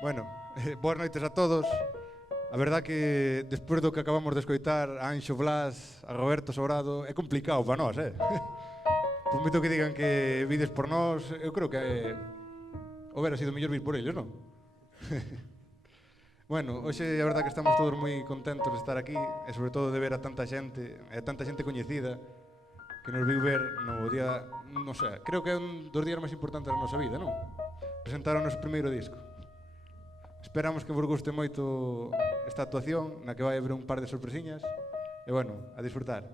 Bueno, boas noites a todos. A verdad que despois do que acabamos de escoitar a Anxo Blas, a Roberto Sobrado, é complicado para nós, Por moito que digan que vides por nós, eu creo que houbera sido mellor vir por eles, non? Bueno, hoxe a verdad que estamos todos moi contentos de estar aquí e sobre todo de ver a tanta xente coñecida que nos viu ver no día, non sei, creo que é un dos días máis importantes da nosa vida, non? Presentar o noso primeiro disco. Esperamos que vos guste moito esta actuación na que vai haber un par de sorpresiñas e bueno, a disfrutar.